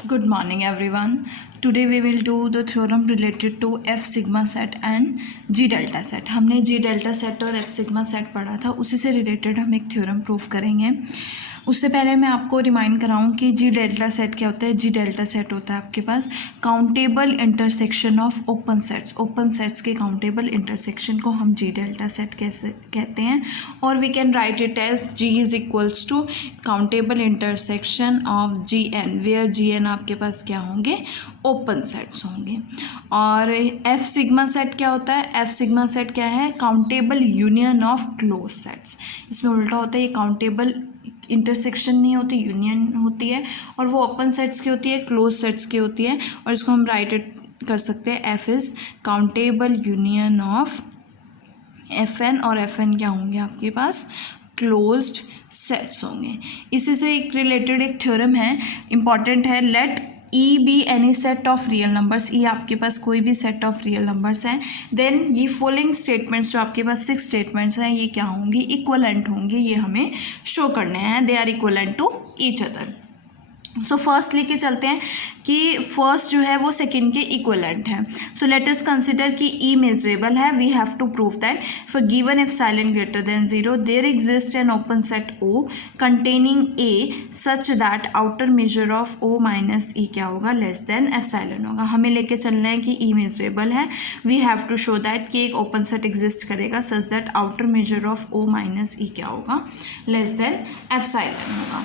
Good morning everyone. Today we will do the theorem related to F sigma set and G delta set. हमने G delta set और F sigma set पढ़ा था, उसी से related हम एक theorem prove करेंगे. उससे पहले मैं आपको रिमाइंड कराऊं कि जी डेल्टा सेट क्या होता है. जी डेल्टा सेट होता है आपके पास countable intersection of open sets. Open sets के काउंटेबल इंटरसेक्शन को हम जी डेल्टा सेट कैसे कहते हैं, और we can write it as G is equals to countable intersection of G N, where G N आपके पास क्या होंगे, ओपन सेट्स होंगे. और एफ सिग्मा सेट क्या होता है. एफ सिग्मा सेट क्या है, countable union of close sets. इसमें उल्टा होता है, ये काउंटेबल इंटरसेक्शन नहीं होती, यूनियन होती है, और वो ओपन सेट्स की होती है, क्लोज सेट्स की होती है. और इसको हम राइट कर सकते हैं F is countable union of F n, और एफ एन क्या होंगे आपके पास, क्लोज्ड सेट्स होंगे. इसी से एक रिलेटेड एक थ्योरम है, इंपॉर्टेंट है. Let E be any set of real numbers. E आपके पास कोई भी सेट ऑफ रियल नंबर्स हैं, देन ये फॉलोइंग स्टेटमेंट्स जो आपके पास 6 स्टेटमेंट्स हैं, ये क्या होंगी, इक्वलेंट होंगे. ये हमें शो करने हैं, they are equivalent to each other. So first लेके चलते हैं कि फर्स्ट जो है वो सेकंड के इक्वलेंट है. सो लेट अस कंसिडर कि ई मेजरेबल है. We have to prove that for given epsilon greater than 0 there exist an open set O containing A such that outer measure of O minus E क्या होगा, less than epsilon होगा. हमें लेके चलना है कि E measurable है. We have to show that कि एक ओपन सेट एग्जिस्ट करेगा such that outer measure of O minus E क्या होगा, लेस देन एप्सिलॉन होगा.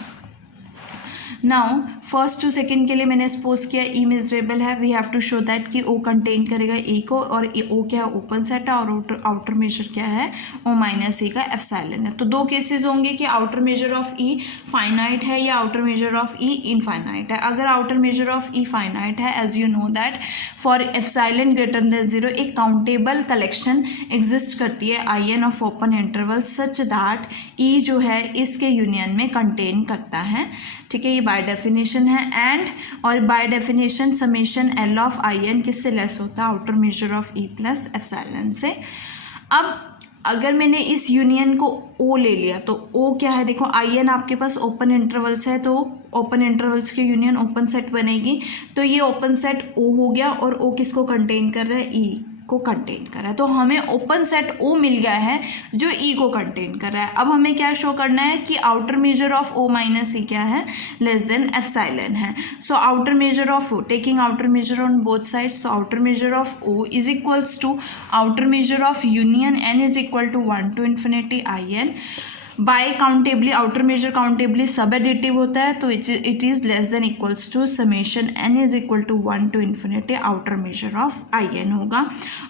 नाउ फर्स्ट टू सेकेंड के लिए मैंने सपोज किया ई मेजरेबल है. We have to show that कि ओ कंटेन करेगा ए को, और ओ क्या है, ओपन सेट है, और आउटर मेजर क्या है, ओ माइनस ई का एप्सिलॉन है. तो दो केसेस होंगे कि outer measure of E finite है या outer measure of E infinite है. अगर outer measure of E finite है, as you know that for epsilon greater than 0 एक काउंटेबल कलेक्शन एग्जिस्ट करती है I n of open interval such that E जो है इसके यूनियन में कंटेन करता है. ठीक है, ये बाय डेफिनेशन है. एंड और by definition summation l of I n किससे लेस होता है, outer measure of E plus epsilon से. अब अगर मैंने इस यूनियन को ओ ले लिया तो ओ क्या है, देखो आई एन आपके पास ओपन इंटरवल्स है, तो ओपन इंटरवल्स की यूनियन ओपन सेट बनेगी. तो ये ओपन सेट ओ हो गया, और ओ किसको कंटेन कर रहा है, ई को कंटेन कर रहा है. तो हमें ओपन सेट ओ मिल गया है जो ई को कंटेन कर रहा है. अब हमें क्या शो करना है कि outer measure of O minus E क्या है, लेस देन एप्सिलॉन है. So outer measure of O, taking outer measure on both sides, तो outer measure of O is equals to outer measure of union n is equal to 1 to infinity I n by countably. Outer measure countably सब additive होता है, तो it is less than equals to summation n is equal to 1 to infinity outer measure of I n होगा.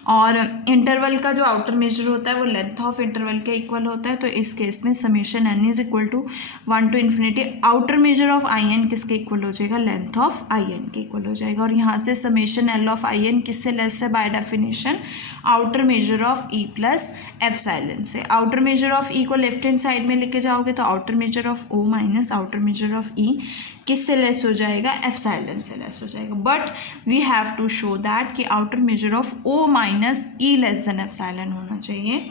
और interval का जो outer major होता है वो लेंथ ऑफ इंटरवल के इक्वल होता है, तो इस केस में summation n is equal to 1 to infinity outer measure of I n किसके इक्वल हो जाएगा, लेंथ ऑफ आई एन के इक्वल हो जाएगा. और यहाँ से summation l of I n किससे लेस है, by definition outer measure of E plus epsilon से. आउटर मेजर ऑफ ई को लेफ्ट हैंड साइड में लेके जाओगे तो outer measure of O minus outer measure of E किससे लेस हो जाएगा, एप्सिलॉन से लेस हो जाएगा. But we have to show that कि outer measure of O minus E less than epsilon होना चाहिए.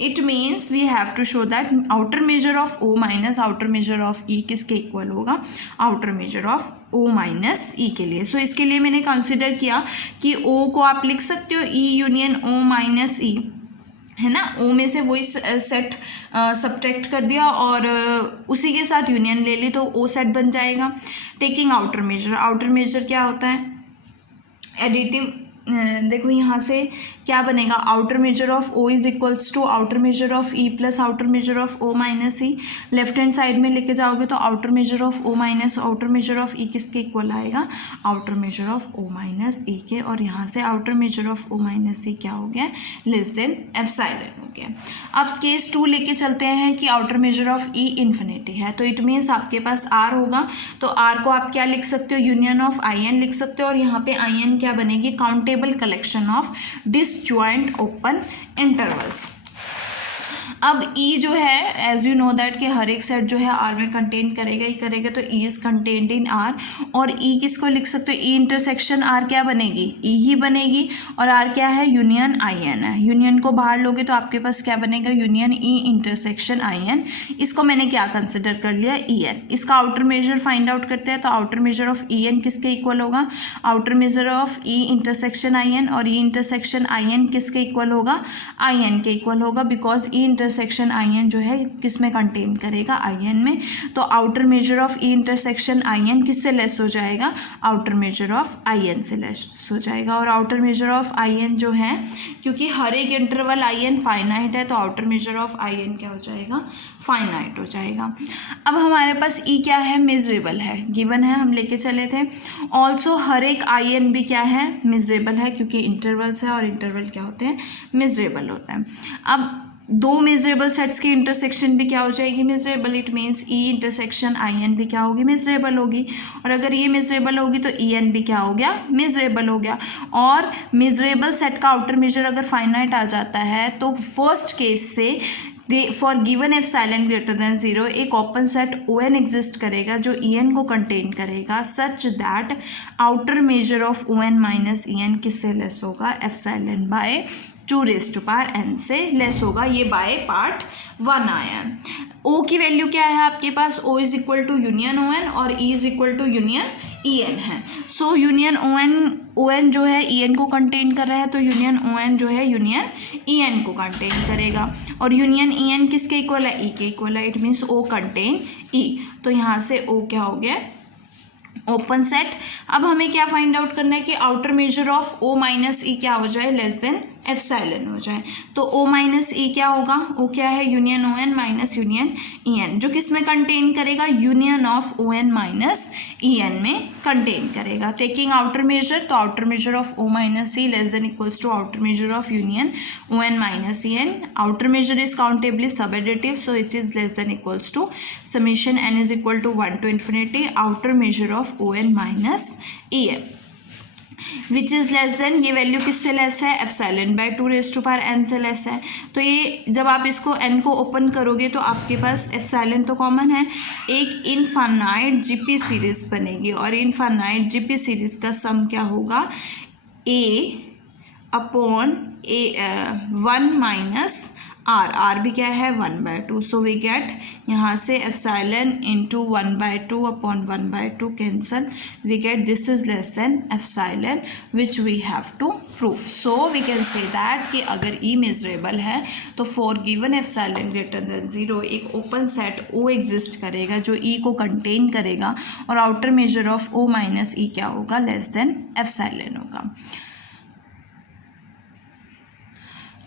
It means we have to show that outer measure of O minus outer measure of E किसके equal होगा, outer measure of O minus E के लिए. सो इसके लिए मैंने consider किया कि ओ को आप लिख सकते हो ई यूनियन ओ माइनस ई, है ना. ओ में से वही सेट सब्ट्रैक्ट कर दिया और उसी के साथ यूनियन ले ली, तो ओ सेट बन जाएगा. Taking outer measure, outer measure क्या होता है, एडिटिव. देखो यहाँ से क्या बनेगा, outer measure of O is equals to outer measure of E plus outer measure of O minus E. Left hand side में लेके जाओगे तो outer measure of O minus outer measure of E किसके इक्वल आएगा, outer measure of O minus E के. और यहाँ से outer measure of O minus E क्या हो गया, लेस देन एप्सिलॉन हो गया. अब केस 2 लेके चलते हैं कि outer measure of E infinity है, तो इट मीन्स आपके पास आर होगा. तो आर को आप क्या लिख सकते हो, यूनियन ऑफ आई एन लिख सकते हो, और यहाँ पे आई एन क्या बनेगी, countable collection of disjoint open intervals. अब ई जो है एज यू नो दैट कि हर एक सेट जो है आर में कंटेन करेगा ही करेगा, तो E is contained in are. और ई किसको लिख सकते हो, ई इंटरसेक्शन आर क्या बनेगी, ई ही बनेगी। और आर क्या है, यूनियन आई एन है। यूनियन को बाहर लोगे तो आपके पास क्या बनेगा, union E intersection I n. इसको मैंने क्या कंसिडर कर लिया, ई एन। इसका आउटर मेजर फाइंड आउट करते हैं, तो outer measure of E n किसके इक्वल होगा, outer measure of E intersection I n. और ई इंटरसेक्शन आई एन किसके इक्वल होगा, आई एन के इक्वल होगा, because E intersection I n जो है किस में कंटेन करेगा, आई एन में। तो outer measure of E intersection I n किससे लेस हो जाएगा, outer measure of I n से लेस हो जाएगा। और outer measure of I n जो है, क्योंकि हर एक इंटरवल आई एन फाइनाइट है, तो outer measure of I n क्या हो जाएगा, फाइनाइट हो जाएगा। अब हमारे पास ई क्या है, मेजरेबल है, गिवन है, हम लेके चले थे। ऑल्सो हर एक आई एन भी क्या है, मेजरेबल है, क्योंकि इंटरवल्स है और इंटरवल क्या होते हैं, मेजरेबल होता है। अब दो मेजरेबल सेट्स की इंटरसेक्शन भी क्या हो जाएगी, measurable. It means E intersection I n भी क्या होगी, मेजरेबल होगी। और अगर ये मेजरेबल होगी तो ई एन भी क्या हो गया, मेजरेबल हो गया। और मेजरेबल सेट का आउटर मेजर अगर फाइनाइट आ जाता है तो फर्स्ट केस से for given epsilon greater than 0 एक open set O n exist करेगा जो ई एन को कंटेन करेगा, such that outer measure of O n minus E n किससे लेस होगा, एप्सिलॉन बाय 2n से लेस होगा। ये बाय पार्ट 1 आया। ओ की वैल्यू क्या है आपके पास, O is equal to union O n और E is equal to union E n है। सो यूनियन ओ एन जो है ई एन को कंटेन कर रहा है, तो यूनियन ओ एन जो है यूनियन ई एन को कंटेन करेगा। और यूनियन ई एन किसके इक्वल है, ई के इक्वल है। इट मीन्स ओ कंटेन ई। तो यहाँ से ओ क्या हो गया, ओपन सेट। अब हमें क्या फाइंड आउट करना है कि outer measure of O minus E क्या हो जाए, लेस देन एप्सिलॉन हो जाए। तो ओ माइनस ई क्या होगा, ओ क्या है, union O n minus union E n, जो किस में कंटेन करेगा, union of O n minus E n में कंटेन करेगा। टेकिंग आउटर मेजर, तो outer measure of O minus E less than equals to outer measure of union O n minus E n. Outer measure is countably सब additive, so it is less than equals to summation n is equal to 1 to infinity outer measure of O n minus E n, which is less than, ये value किससे less है, epsilon by 2n से less है। तो ये जब आप इसको n को ओपन करोगे तो आपके पास एप्सिलॉन तो कॉमन है, एक इनफाइनाइट जीपी सीरीज बनेगी। और इनफाइनाइट जीपी सीरीज का सम क्या होगा, a upon a 1 minus R, R भी क्या है 1/2। सो वी गेट यहाँ से epsilon into 1/2 upon 1/2 cancel, we get this is less than epsilon which we have to proof. So we can say that कि अगर ई मेजरेबल है तो for given epsilon greater than 0 एक open set O exist करेगा जो ई को contain करेगा, और outer measure of O minus E क्या होगा, लेस देन एप्सिलॉन होगा।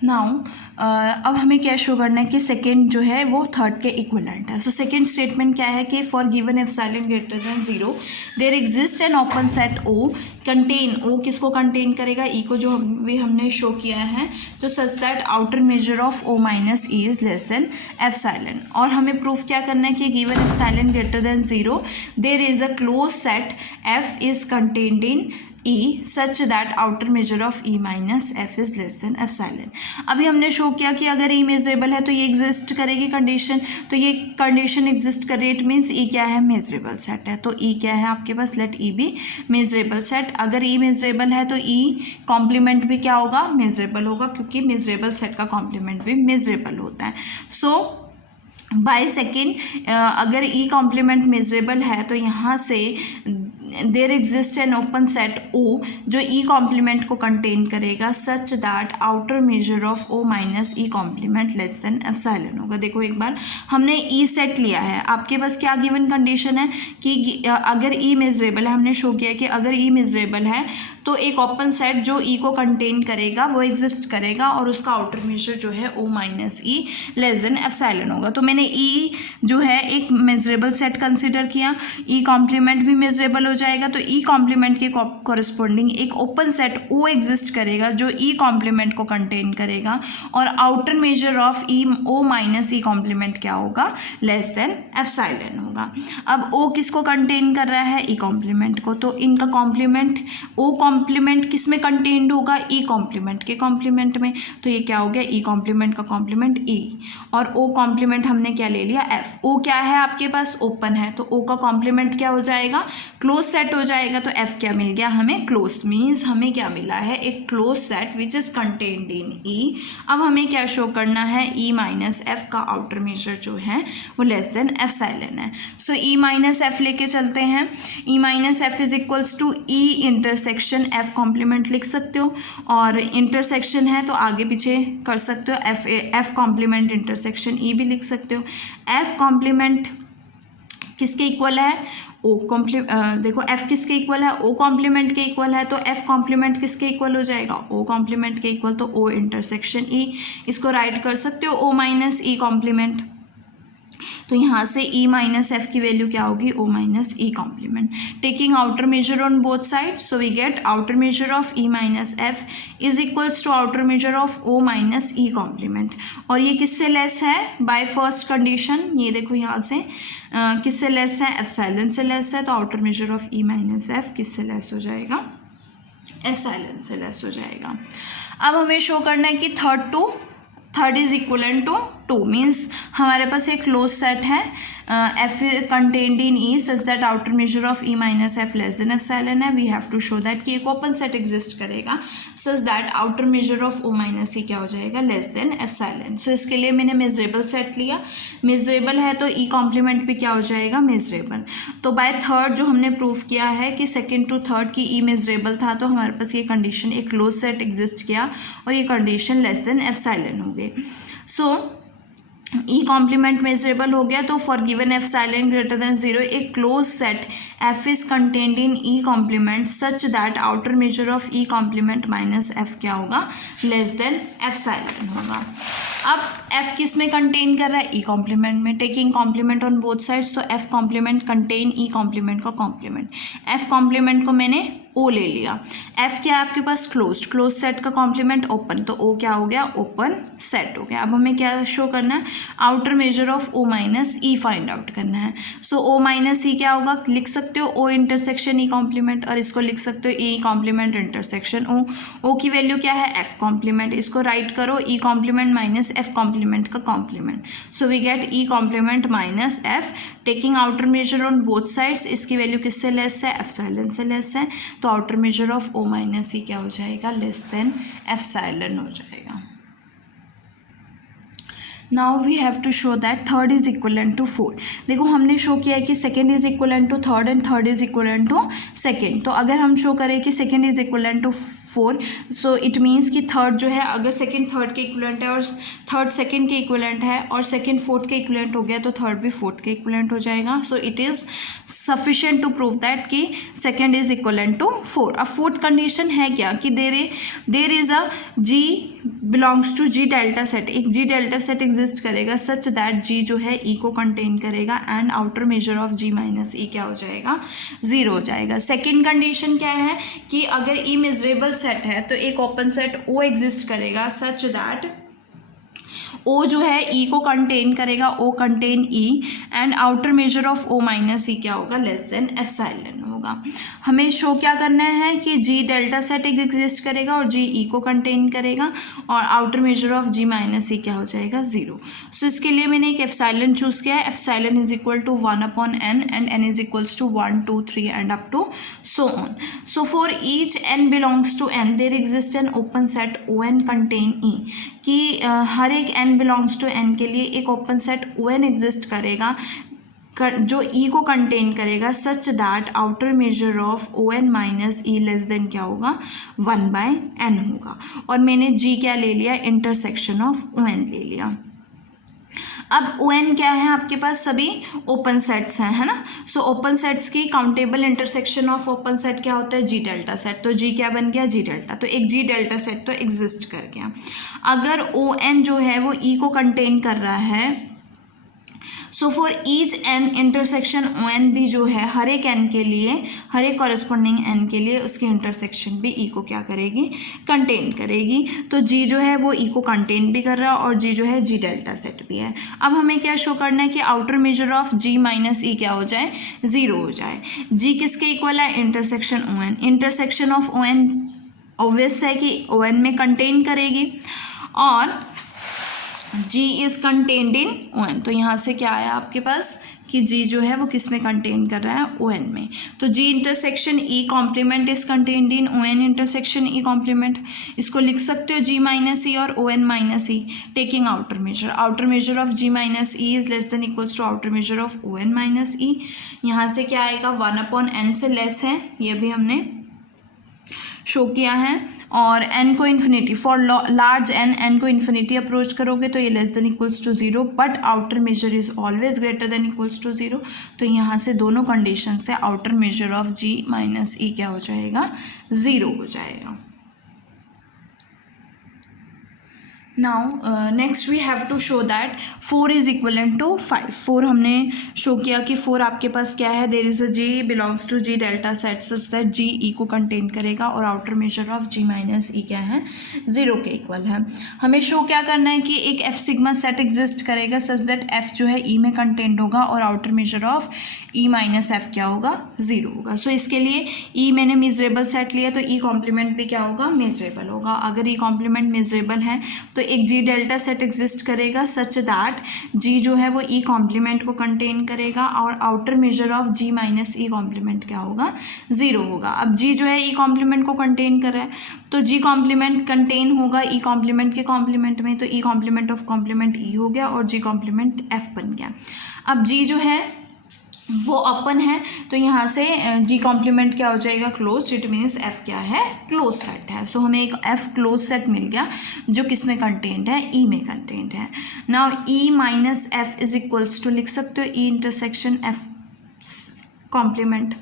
नाउ अब हमें क्या शो करना है कि सेकेंड जो है वो थर्ड के इक्विवेलेंट है। सो सेकेंड स्टेटमेंट क्या है कि for given epsilon greater than 0 there exist an open set O contain, O किसको कंटेन करेगा, ई को, जो भी हमने शो किया है। तो such that outer measure of O minus E is less than epsilon. और हमें प्रूफ क्या करना है कि given epsilon greater than 0 there is a close set F is contained in E such that outer measure of E minus F is less than epsilon. अभी हमने show किया कि अगर E मेजरेबल है तो ये एग्जिस्ट करेगी कंडीशन, तो ये कंडीशन एग्जिस्ट कर रही है, इट मीन्स E क्या है, मेजरेबल सेट है। तो E क्या है आपके पास, लेट E भी मेजरेबल सेट। अगर E मेजरेबल है तो E कॉम्प्लीमेंट भी क्या होगा, मेजरेबल होगा, क्योंकि मेजरेबल सेट का कॉम्प्लीमेंट भी मेजरेबल होता है। सो बाय सेकेंड अगर ई कॉम्प्लीमेंट मेजरेबल है तो यहाँ से there exist an open set O जो ई कॉम्प्लीमेंट को कंटेन करेगा, such that outer measure of O minus E complement less than epsilon होगा। देखो एक बार हमने ई सेट लिया है, आपके पास क्या गिवन कंडीशन है कि अगर ई मेजरेबल है, हमने शो किया कि अगर ई मेजरेबल है तो एक ओपन सेट जो ई को कंटेन करेगा वो एग्जिस्ट करेगा, और उसका आउटर मेजर जो है ओ minus E less than epsilon होगा। तो मैंने ई जो है एक मेजरेबल सेट कंसिडर किया, ई कॉम्प्लीमेंट भी मेजरेबल हो जाएगा, तो ई कॉम्प्लीमेंट के कॉरस्पॉन्डिंग एक ओपन सेट ओ एग्जिस्ट करेगा जो ई कॉम्प्लीमेंट को कंटेन करेगा, और outer measure of E O minus E complement क्या होगा, लेस देन एप्सिलॉन होगा। अब ओ किसको कंटेन कर रहा है, ई कॉम्प्लीमेंट को, तो इनका कॉम्प्लीमेंट ओ कॉम्प्लीमेंट किस में कंटेन्ड होगा, ई कॉम्प्लीमेंट के कॉम्प्लीमेंट में, तो ये क्या हो गया, ई कॉम्प्लीमेंट का कॉम्प्लीमेंट ई, और ओ कॉम्प्लीमेंट हमने क्या ले लिया, एफ। ओ क्या है आपके पास, ओपन है, तो ओ का कॉम्प्लीमेंट क्या हो जाएगा, क्लोज सेट हो जाएगा, तो एफ क्या मिल गया हमें, क्लोज, मीन्स हमें क्या मिला है, एक close set which is contained in E. अब हमें क्या शो करना है, ई माइनस एफ का आउटर मेजर जो है वो लेस देन एप्सिलॉन है। सो ई माइनस एफ लेके चलते हैं, E minus F is equals to E intersection F complement लिख सकते हो, और इंटरसेक्शन है तो आगे पीछे कर सकते हो, एफ कॉम्प्लीमेंट इंटरसेक्शन ई भी लिख सकते हो। एफ कॉम्प्लीमेंट किसके इक्वल है, ओ देखो एफ किसके इक्वल है, ओ कॉम्प्लीमेंट के इक्वल है, तो एफ कॉम्प्लीमेंट किसके इक्वल हो जाएगा, ओ कॉम्प्लीमेंट के इक्वल, तो ओ इंटरसेक्शन ई, इसको राइट कर सकते हो ओ माइनस ई कॉम्प्लीमेंट, तो यहाँ से ई माइनस एफ की वैल्यू क्या होगी, O minus E complement, taking outer measure on both side, so we get outer measure of E minus F is equals to outer measure of O minus E complement, और ये किससे less है, by first condition, ये देखो यहाँ से किससे less है, एप्सिलॉन से लेस है, तो outer measure of E minus F किससे लेस हो जाएगा, एप्सिलॉन से लेस हो जाएगा। अब हमें शो करना है कि third is equivalent to 2, means हमारे पास एक क्लोज सेट है, F contained in E such that outer measure of E minus F less than epsilon है, we have to show that कि एक ओपन सेट एग्जिस्ट करेगा such that outer measure of O minus E क्या हो जाएगा, less than epsilon. सो इसके लिए मैंने मेजरेबल सेट लिया, मेजरेबल है तो ई कॉम्प्लीमेंट भी क्या हो जाएगा, मेजरेबल, तो बाय थर्ड जो हमने प्रूव किया है कि सेकेंड टू थर्ड की ई मेजरेबल था, तो हमारे पास ये कंडीशन, एक क्लोज सेट एग्जिस्ट किया और ये कंडीशन लेस देन एप्सिलॉन हो गई। सो ई कॉम्प्लीमेंट मेजरेबल हो गया, तो for given epsilon greater than 0 एक close set F is contained in E complement such that outer measure of E complement minus F क्या होगा, लेस देन एप्सिलॉन होगा। अब एफ किस में कंटेन कर रहा है, ई कॉम्प्लीमेंट में, taking complement on both sides, तो F complement contain E complement का कॉम्प्लीमेंट, एफ कॉम्प्लीमेंट को मैंने ओ ले लिया, एफ क्या है आपके पास, क्लोज सेट का कॉम्प्लीमेंट ओपन, तो ओ क्या हो गया, ओपन सेट हो गया। अब हमें क्या शो करना है, outer measure of O minus E find out करना है, सो ओ माइनस ई क्या होगा, लिख सकते हो ओ इंटरसेक्शन ई कॉम्प्लीमेंट, और इसको लिख सकते हो ई कॉम्प्लीमेंट इंटरसेक्शन ओ, ओ की वैल्यू क्या है, एफ कॉम्प्लीमेंट, इसको राइट करो E complement minus F complement का complement, so we get E complement minus F, taking outer measure on both sides, इसकी वैल्यू किससे लेस है, एप्सिलॉन से लेस है, तो outer measure of O minus E क्या हो जाएगा, लेस देन एप्सिलॉन हो जाएगा। Now we have to show that third is equivalent to 4। देखो हमने शो किया है कि second is equivalent to third and third is equivalent to second, तो अगर हम शो करें कि second is equivalent to 4, so it means कि थर्ड जो है अगर सेकेंड थर्ड के इक्वलेंट है और थर्ड सेकेंड के इक्वलेंट है और सेकेंड फोर्थ के इक्वलेंट हो गया, तो थर्ड भी फोर्थ के इक्वलेंट हो जाएगा। So it is sufficient to prove that कि सेकेंड इज इक्वलेंट टू 4। अब फोर्थ कंडीशन है क्या कि there is a G belongs to G delta set, एक जी डेल्टा सेट एग्जिस्ट करेगा सच दैट जी जो है ई को कंटेन करेगा and outer measure of G minus E क्या हो जाएगा, 0 हो जाएगा। सेकेंड कंडीशन क्या है कि अगर ई मेजरेबल सेट है तो एक ओपन सेट ओ एग्जिस्ट करेगा सच दैट ओ जो है ई को कंटेन करेगा, O contain E and outer measure of O minus E क्या होगा, लेस देन एप्सिलॉन होगा। हमें शो क्या करना है कि जी डेल्टा सेट एग्जिस्ट करेगा और जी ई को कंटेन करेगा और outer measure of G minus E क्या हो जाएगा, 0। सो इसके लिए मैंने एक एप्सिलॉन चूज़ किया है, epsilon is equal to 1/n and n is equals to 1, 2, 3 and up to so on. So for each n belongs to n there exists an open set on contain e, कि हर एक n belongs to n के लिए एक open set on exist करेगा जो e को contain करेगा such that outer measure of O n minus E less than क्या होगा, 1/n होगा। और मैंने g क्या ले लिया, इंटरसेक्शन ऑफ ओ एन ले लिया। अब ओ एन क्या है आपके पास, सभी ओपन सेट्स हैं, है ना। सो ओपन सेट्स की countable intersection of open set क्या होता है, जी डेल्टा सेट। तो जी क्या बन गया, जी डेल्टा, तो एक जी डेल्टा सेट तो एग्जिस्ट कर गया। अगर ओ एन जो है वो ई को कंटेन कर रहा है so for each n intersection O n भी जो है हर एक एन के लिए, हर एक कॉरेस्पॉन्डिंग एन के लिए उसकी इंटरसेक्शन भी ई को क्या करेगी, कंटेन करेगी। तो जी जो है वो ई को कंटेन भी कर रहा है और जी जो है जी डेल्टा सेट भी है। अब हमें क्या शो करना है कि outer measure of G minus E क्या हो जाए, 0 हो जाए। जी किसके इक्वल है, intersection O n. Intersection of O n obvious है कि ओ एन में कंटेन करेगी और G is contained in O n. तो यहाँ से क्या आया आपके पास कि G जो है वो किस में कंटेन कर रहा है, ओ एन में। तो G intersection E complement is contained in O n intersection E complement. इसको लिख सकते हो G माइनस ई और O n minus E taking outer measure. Outer measure of G minus E is less than equals to outer measure of O n minus E. यहाँ से क्या आएगा, 1/n से लेस है, ये भी हमने शो किया है। और n को इन्फिनिटी, फॉर लार्ज n को इन्फिनिटी अप्रोच करोगे तो ये less than equals to 0 but outer measure is always greater than equals to 0। तो यहाँ से दोनों कंडीशन से outer measure of g minus E क्या हो जाएगा, 0 हो जाएगा। Now next we have to show that 4 is equivalent to 5। 4 हमने शो किया कि 4 आपके पास क्या है, there is a G belongs to G delta set such that G E को कंटेन करेगा और outer measure of G minus E क्या है, 0 के इक्वल है। हमें शो क्या करना है कि एक एफ सिग्मा सेट एग्जिस्ट करेगा सच दैट एफ जो है ई में कंटेंट होगा और outer measure of E minus F क्या होगा, 0 होगा। सो इसके लिए ई मैंने मिजरेबल सेट लिया तो ई कॉम्प्लीमेंट भी क्या होगा, मिजरेबल होगा। अगर ई कॉम्प्लीमेंट मिजरेबल है तो एक जी डेल्टा सेट एग्जिस्ट करेगा सच दैट जी जो है वो ई कॉम्प्लीमेंट को कंटेन करेगा और outer measure of G minus E complement क्या होगा, 0 होगा। अब जी जो है ई कॉम्प्लीमेंट को कंटेन कर रहा है तो जी कॉम्प्लीमेंट कंटेन होगा ई कॉम्प्लीमेंट के कॉम्प्लीमेंट में, तो ई कॉम्प्लीमेंट ऑफ कॉम्प्लीमेंट ई हो गया और जी कॉम्प्लीमेंट एफ बन गया। अब जी जो है वो अपन है तो यहाँ से जी कॉम्प्लीमेंट क्या हो जाएगा, क्लोज। इट मीन्स एफ क्या है, क्लोज सेट है। सो हमें एक एफ क्लोज सेट मिल गया जो किस में कंटेंट है, ई में कंटेंट है। Now E minus F is equals to लिख सकते हो ई इंटरसेक्शन एफ कॉम्प्लीमेंट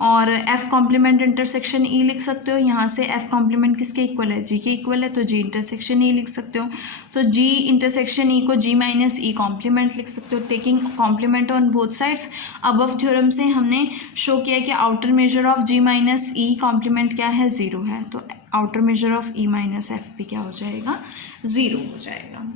और एफ कॉम्प्लीमेंट इंटरसेक्शन ई लिख सकते हो। यहाँ से एफ कॉम्प्लीमेंट किसके इक्वल है, जी के इक्वल है तो जी इंटरसेक्शन ई लिख सकते हो। तो जी इंटरसेक्शन ई को जी माइनस ई कॉम्प्लीमेंट लिख सकते हो taking complement on both sides. Above theorem से हमने शो किया कि outer measure of G minus E complement क्या है, 0 है। तो outer measure of E minus F भी क्या हो जाएगा, 0 हो जाएगा।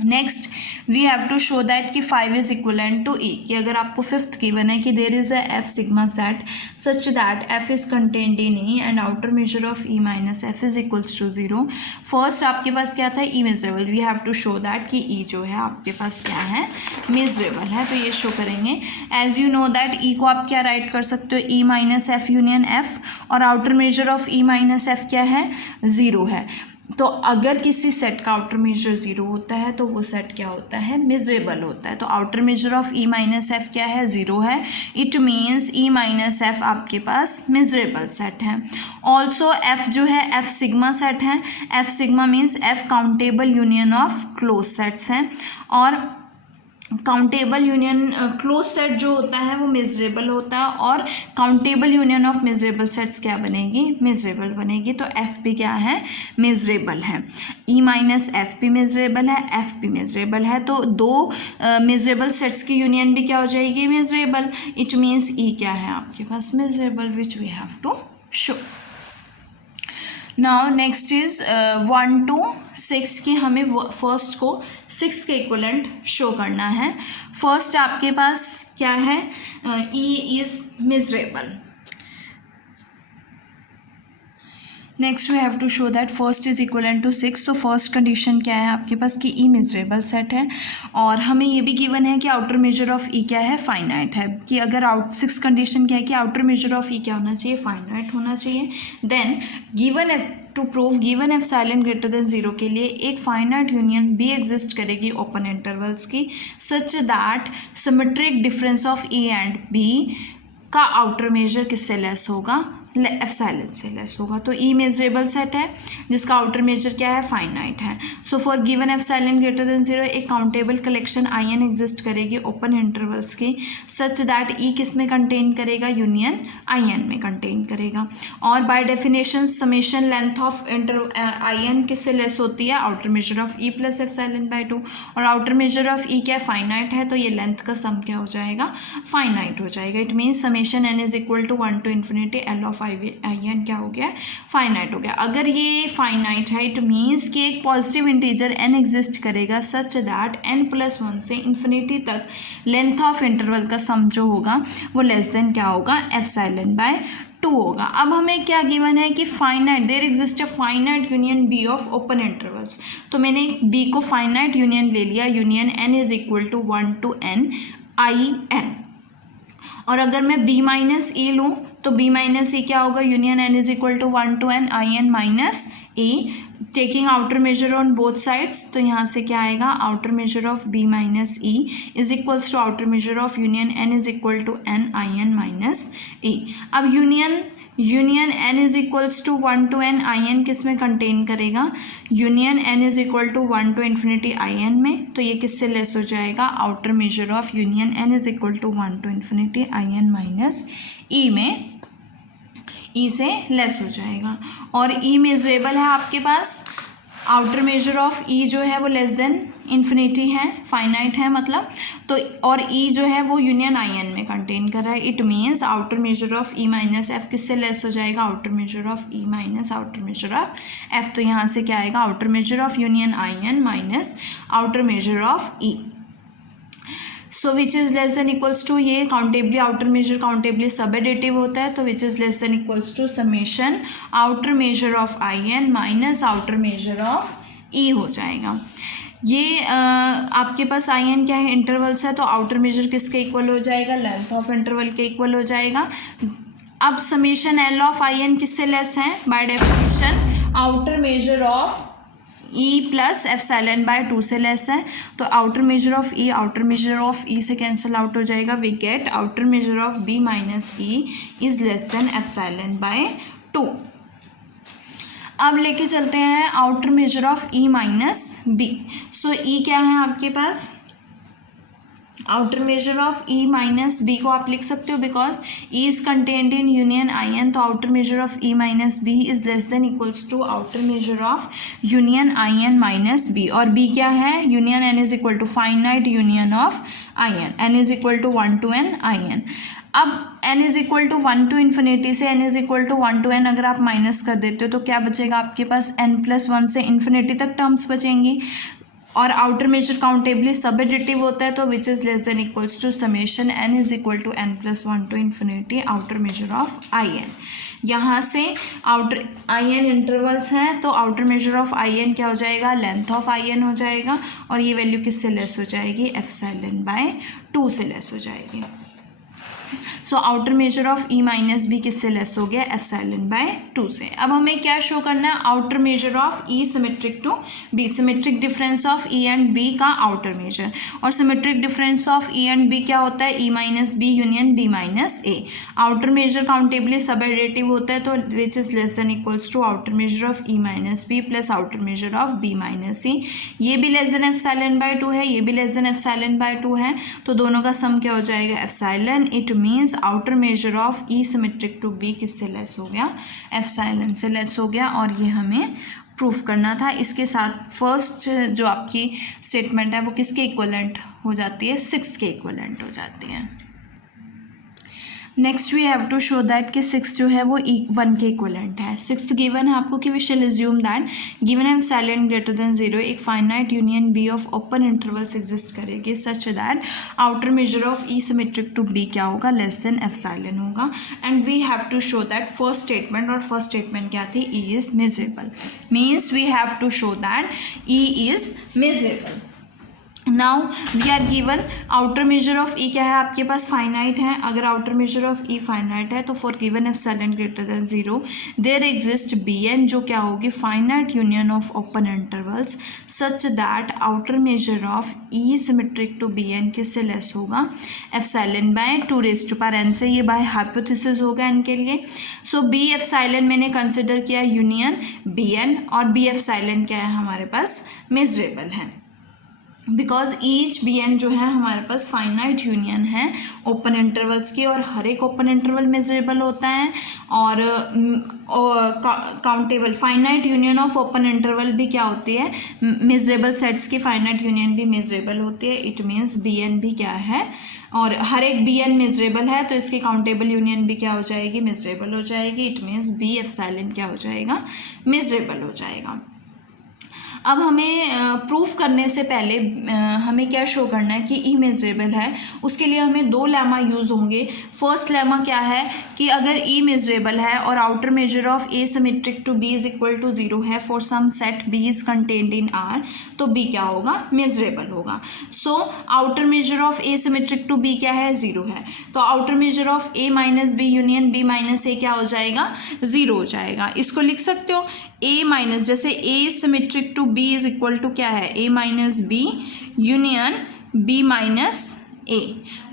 Next we have to show that कि 5 इज इक्वलेंट टू ई, कि अगर आपको फिफ्थ गिवन है कि there is a F sigma set such that F is contained in E and outer measure of E minus F is equals to 0। First आपके पास क्या था, E measurable. We have to show that कि E जो है आपके पास क्या है, मिजरेबल है। तो ये शो करेंगे। एज यू नो दैट ई को आप क्या राइट कर सकते हो, ई माइनस एफ यूनियन एफ और outer measure of E minus F क्या है, 0 है। तो अगर किसी सेट का आउटर मेजर 0 होता है तो वो सेट क्या होता है, मिजरेबल होता है। तो outer measure of E minus F क्या है, 0 है। It means E minus F आपके पास मिजरेबल सेट है। ऑल्सो एफ जो है एफ सिग्मा सेट है। F sigma means F countable union of close sets हैं और काउंटेबल यूनियन क्लोज सेट जो होता है वो मिजरेबल होता है और countable union of miserable sets क्या बनेगी, मिजरेबल बनेगी। तो एफ भी क्या है, मिजरेबल है। ई माइनस एफ भी मिजरेबल है, एफ भी मिजरेबल है। तो दो मिजरेबल सेट्स की यूनियन भी क्या हो जाएगी, मिजरेबल। इट मीन्स ई क्या है आपके पास, measurable, which we have to show. Now next is 1 to 6 की हमें फर्स्ट को 6 के इक्वलेंट शो करना है। फर्स्ट आपके पास क्या है, E is measurable. Next we have to show that first is equivalent to 6। तो फर्स्ट कंडीशन क्या है आपके पास कि ई मिजरेबल सेट है और हमें ये भी गिवन है कि आउटर मेजर ऑफ ई क्या है, फाइनाइट है। कि अगर 6 कंडीशन क्या है कि आउटर मेजर ऑफ ई क्या होना चाहिए, फाइनाइट होना चाहिए। Then given F to prove given epsilon greater than 0 के लिए एक फाइनाइट यूनियन भी एग्जिस्ट करेगी ओपन इंटरवल्स की such that symmetric difference of E and B का आउटर मेजर किससे लेस होगा, एप्सिलॉन से लेस होगा। तो ई मेजरेबल सेट है जिसका आउटर मेजर क्या है, फाइनाइट है। So for given epsilon greater than 0 एक countable collection I n exist करेगी ओपन इंटरवल्स की सच दैट ई किस में कंटेन करेगा, यूनियन आई एन में कंटेन करेगा। और by definition summation length of I n किससे लेस होती है, outer measure of E plus epsilon by 2। और आउटर मेजर ऑफ ई क्या फाइनाइट है, तो ये लेंथ का सम क्या हो जाएगा, फाइनाइट हो जाएगा। It means summation n is equal to 1 to infinity l of I n क्या हो गया, फाइनाइट हो गया। अगर ये फाइनाइट है इट मीन्स कि एक पॉजिटिव इंटीजर एन एग्जिस्ट करेगा सच दैट एन प्लस 1 से इन्फिनिटी तक लेंथ ऑफ इंटरवल का सम जो होगा वो लेस देन क्या होगा, एप्सिलॉन बाय 2 होगा। अब हमें क्या गिवन है कि finite there exist a finite union B of open intervals. तो मैंने बी को फाइनाइट यूनियन ले लिया, union n is equal to 1 to n I n. और अगर मैं b माइनस ई लूँ तो b माइनस ई क्या होगा, union n is equal to 1 to n I n minus E, taking outer measure on both sides. तो यहाँ से क्या आएगा, outer measure of b minus E is equals to outer measure of union n is equal to n I n minus E. अब union n is equals to 1 to n I n किस में contain करेगा, union n is equal to 1 to infinity I n में। तो ये किससे less हो जाएगा, outer measure of union n is equal to 1 to infinity I n minus E में, ई से लेस हो जाएगा। और ई मेजरेबल है आपके पास, आउटर मेजर ऑफ ई जो है वो लेस देन इन्फिनिटी है, फाइनाइट है मतलब। तो और ई जो है वो यूनियन आई एन में कंटेन कर रहा है। It means outer measure of E minus F किससे लेस हो जाएगा, outer measure of E minus outer measure of F. तो यहाँ से क्या आएगा, outer measure of union I n minus outer measure of E. So which is less than equals to, ये countably outer measure countably सब additive होता है, तो which is less than equals to summation outer measure of I n minus outer measure of E हो जाएगा। ये आपके पास आई n क्या है, इंटरवल्स है, तो आउटर मेजर किसके इक्वल हो जाएगा, लेंथ ऑफ इंटरवल के इक्वल हो जाएगा। अब summation l of I n किससे लेस है, by definition outer measure of E plus epsilon by 2 से लेस है। तो आउटर मेजर ऑफ ई से कैंसिल आउट हो जाएगा, we get outer measure of B minus E is less than epsilon by 2। अब लेके चलते हैं outer measure of E minus B. So E क्या है आपके पास, outer measure of E minus B को आप लिख सकते हो because E is contained in union I n. तो outer measure of E minus B is less than equals to outer measure of union I n minus B. और B क्या है, union n is equal to finite union of I n, n is equal to 1 to n I n. अब n is equal to 1 to infinity से n is equal to 1 to n अगर आप minus कर देते हो तो क्या बचेगा आपके पास, n प्लस 1 से इन्फिनिटी तक टर्म्स बचेंगी। और आउटर मेजर काउंटेबली सब एडिटिव होता है, तो which is less than equals to summation n is equal to n plus 1 to infinity outer measure of I n. यहाँ से आउटर आई एन इंटरवल्स हैं, तो outer measure of I n क्या हो जाएगा, लेंथ ऑफ आई एन हो जाएगा। और ये वैल्यू किससे लेस हो जाएगी, एप्सिलॉन बाय 2 से लेस हो जाएगी। So outer measure of E minus B किससे लेस हो गया, एप्सिलॉन बाय 2 से। अब हमें क्या शो करना है, outer measure of E symmetric to B, symmetric difference of E and B का आउटर मेजर। और symmetric difference of E and B क्या होता है, E minus B union B minus A. Outer measure countably सब additive होता है, तो which is less than equals to outer measure of E minus B plus outer measure of B minus E. ये भी less than epsilon by 2 है, ये भी less than epsilon by 2 है, तो दोनों का सम क्या हो जाएगा, epsilon. It means outer measure of E symmetric to B किससे लेस हो गया, एप्सिलॉन से लेस हो गया। और ये हमें प्रूफ करना था। इसके साथ फर्स्ट जो आपकी स्टेटमेंट है वो किसके इक्वलेंट हो जाती है, 6 के इक्वलेंट हो जाती है। Next we have to show that कि 6 जो है वो 1 के इक्वलेंट है। 6th गिवन है आपको कि we shall assume that given epsilon greater than 0 एक finite union B of open intervals exist करेगी such that outer measure of E symmetric to B क्या होगा, लेस देन एप्सिलॉन होगा। And we have to show that first statement, और first statement क्या थी, E is measurable. Means we have to show that E is measurable. Now we are given outer measure of ई क्या है आपके पास, finite है। अगर outer measure of E finite है तो for given epsilon greater than 0 there exist B n, जो क्या होगी, finite union of open intervals such that outer measure of E symmetric to B n किससे लेस होगा, epsilon by 2n से, ये by hypothesis होगा एन के लिए। सो बी एप्सिलॉन मैंने कंसिडर किया यूनियन बी एन, और बी एप्सिलॉन क्या है हमारे पास, मेजरेबल है, बिकॉज ईच बी एन जो है हमारे पास फाइनाइट यूनियन है ओपन इंटरवल्स की, और हर एक ओपन इंटरवल मेजरेबल होता है, और countable finite union of open interval भी क्या होती है, मेजरेबल सेट्स की फाइनाइट यूनियन भी मेजरेबल होती है। इट मीन्स बी एन भी क्या है, और हर एक बी एन मेजरेबल है तो इसकी काउंटेबल यूनियन भी क्या हो जाएगी, मेजरेबल हो जाएगी। इट मीन्स बी एप्सिलॉन क्या हो जाएगा, मेजरेबल हो जाएगा। अब हमें प्रूफ करने से पहले हमें क्या शो करना है कि ई मेजरेबल है, उसके लिए हमें दो लेमा यूज़ होंगे। फर्स्ट लेमा क्या है कि अगर ई मेजरेबल है और outer measure of A symmetric to B is equal to 0 है for some set B is contained in R, तो बी क्या होगा, मेजरेबल होगा। So outer measure of A symmetric to B क्या है, 0 है, तो outer measure of A minus B union B minus A क्या हो जाएगा, 0 हो जाएगा। इसको लिख सकते हो ए माइनस, जैसे A symmetric to B is equal to क्या है, A minus B union B minus A.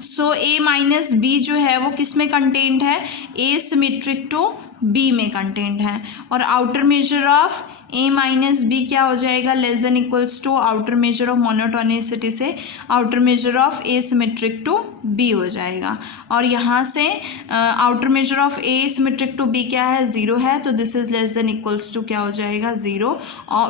So A minus B जो है वो किस में कंटेंट है, ए सिमेट्रिक टू बी में कंटेंट है, और outer measure of A minus B क्या हो जाएगा, less than equals to outer measure of monotonicity से outer measure of A symmetric to B हो जाएगा, और यहाँ से outer measure of A symmetric to B क्या है, 0 है, तो this is less than equals to क्या हो जाएगा, 0,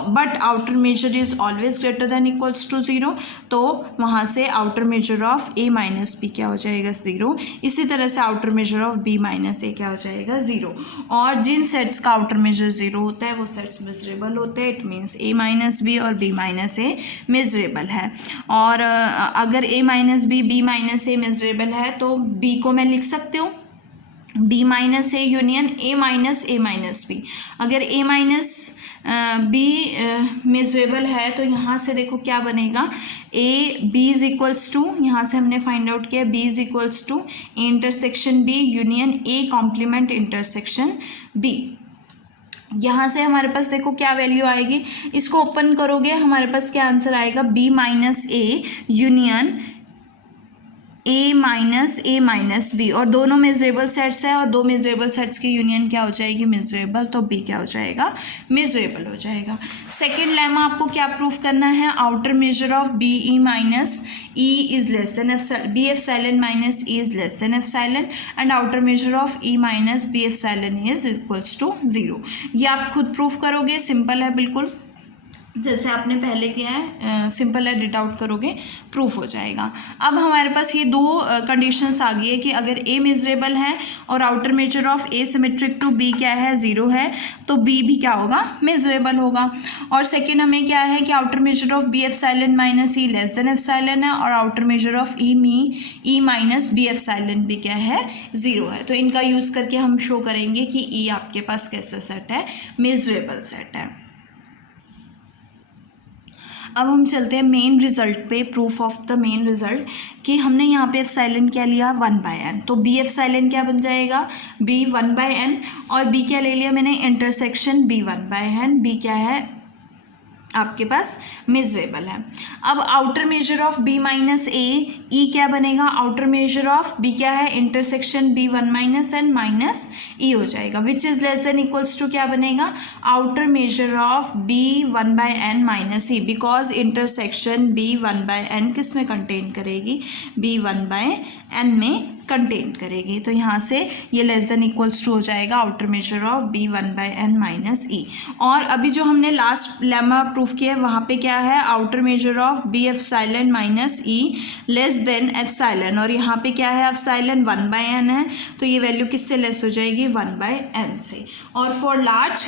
but outer measure is always greater than equals to 0, तो वहाँ से outer measure of A minus B क्या हो जाएगा, 0। इसी तरह से outer measure of B minus A क्या हो जाएगा, 0, और जिन सेट्स का आउटर मेजर 0 होता है वो सेट्स मेजरेबल होते हैं। It means A minus B और बी माइनस ए मेजरेबल है, और अगर A minus B minus A measurable है तो बी को मैं लिख सकती हूँ B minus A union A minus B. अगर ए माइनस बी मेजरेबल है तो यहाँ से देखो क्या बनेगा, A B is equals to, यहाँ से हमने फाइंड आउट किया B is equals to A intersection B union A complement intersection B. यहाँ से हमारे पास देखो क्या वैल्यू आएगी, इसको ओपन करोगे हमारे पास क्या आंसर आएगा, B minus A union A minus B, और दोनों मेजरेबल सेट्स है और दो मेजरेबल सेट्स की यूनियन क्या हो जाएगी, मेजरेबल, तो बी क्या हो जाएगा, मेजरेबल हो जाएगा। सेकेंड लेमा आपको क्या प्रूफ करना है, outer measure of B E minus E is less than B epsilon minus E is less than epsilon, and outer measure of E minus B epsilon is equals to 0। ये आप खुद proof करोगे, simple है बिल्कुल, जैसे आपने पहले किया है, सिंपल है, डिट आउट करोगे प्रूफ हो जाएगा। अब हमारे पास ये दो कंडीशंस आ गई है कि अगर ए मेजरेबल है और outer measure of A symmetric to B क्या है, 0 है, तो बी भी क्या होगा, मेजरेबल होगा। और सेकेंड हमें क्या है कि outer measure of B epsilon minus E less than epsilon है, और outer measure of E minus B epsilon भी क्या है, 0 है। तो इनका यूज़ करके हम शो करेंगे कि ई आपके पास कैसा सेट है, मेजरेबल सेट है। अब हम चलते हैं मेन रिजल्ट पे, proof of the main result, कि हमने यहाँ पे एप्सिलॉन क्या लिया, 1/n, तो बी एप्सिलॉन क्या बन जाएगा, बी 1/n, और बी क्या ले लिया मैंने, इंटरसेक्शन बी 1/n, बी क्या है आपके पास मेजरेबल है। अब outer measure of B minus A, E क्या बनेगा, आउटर मेजर ऑफ बी क्या है, intersection B 1 minus N minus E हो जाएगा, which is less than equals to क्या बनेगा, outer measure of B 1/n minus E, because intersection B 1/n किस में कंटेन करेगी, बी 1/n में कंटेन करेगी, तो यहाँ से ये लेस देन इक्वल्स टू हो जाएगा outer measure of B 1/n minus E. और अभी जो हमने लास्ट लेमा प्रूफ किया है वहाँ पे क्या है, outer measure of B epsilon minus E less than epsilon, और यहाँ पे क्या है, एप्सिलॉन 1/n है, तो ये वैल्यू किससे लेस हो जाएगी, 1/n से। और for large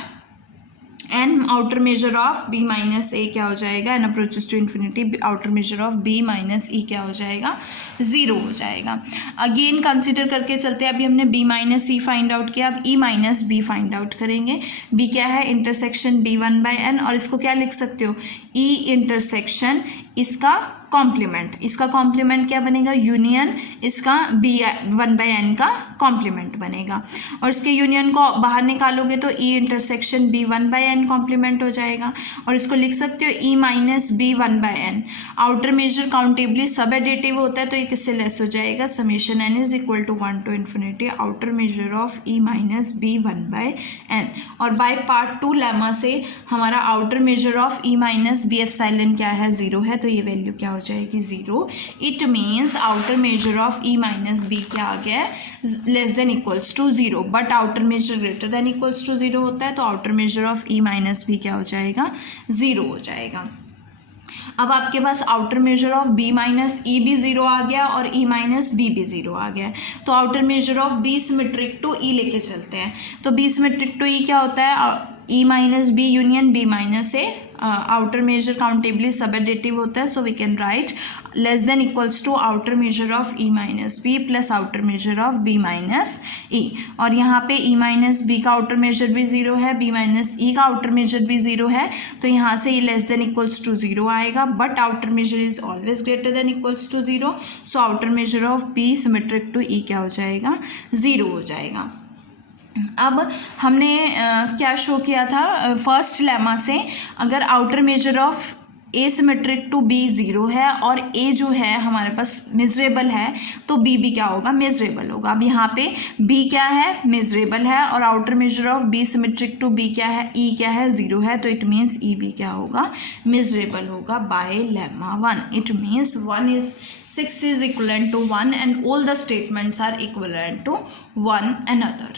N outer measure of B minus A क्या हो जाएगा, N approaches to infinity, outer measure of B minus E क्या हो जाएगा, 0 हो जाएगा। अगेन कंसिडर करके चलते हैं, अभी हमने B minus E find out किया, अब E minus B find out करेंगे। बी क्या है, इंटरसेक्शन बी 1/n, और इसको क्या लिख सकते हो, ई इंटरसेक्शन इसका कॉम्प्लीमेंट, इसका कॉम्प्लीमेंट क्या बनेगा, यूनियन इसका B1/n का कॉम्प्लीमेंट बनेगा। और इसके यूनियन को बाहर निकालोगे तो E इंटरसेक्शन B1/n कॉम्प्लीमेंट हो जाएगा। और इसको लिख सकते हो E minus B1/n। Outer measure countably सब एडिटिव होता है तो ये किससे लेस हो जाएगा, summation n is equal to 1 to infinity outer measure of E minus B1/n। और बाय पार्ट 2 लेमा से हमारा outer measure of E minus B epsilon क्या है, 0 है, तो ये वैल्यू क्या हो जाएगी, 0। It means outer measure of E minus B क्या आ गया है, less than equals to 0, but outer measure greater than equals to 0 होता है तो outer measure of E minus B क्या हो जाएगा, 0 हो जाएगा। अब आपके पास outer measure of B minus E भी 0 आ गया और E माइनस B भी 0 आ गया, तो outer measure of B symmetric to E लेके चलते हैं। तो B सिमेट्रिक टू E क्या होता है, E minus B union B minus A, outer measure countably सब एडिटिव होता है, so we can write less than equals to outer measure of E minus B plus outer measure of B minus E। और यहाँ पे E minus B का outer measure भी 0 है, B minus E का आउटर मेजर भी 0 है, तो यहाँ से ये लेस देन इक्वल्स टू 0 आएगा, but outer measure is always greater than equals to 0, so outer measure of B symmetric to E क्या हो जाएगा, 0 हो जाएगा। अब हमने क्या शो किया था फर्स्ट लेमा से, अगर outer measure of A symmetric to B 0 है और A जो है हमारे पास मिजरेबल है तो B भी क्या होगा, मिजरेबल होगा। अब यहाँ पे B क्या है, मिजरेबल है, और outer measure of B symmetric to B क्या है, E क्या है, 0 है, तो इट मीन्स E भी क्या होगा, मिजरेबल होगा by lemma 1। It means 6 is equivalent to 1 and all the statements are equivalent to one another।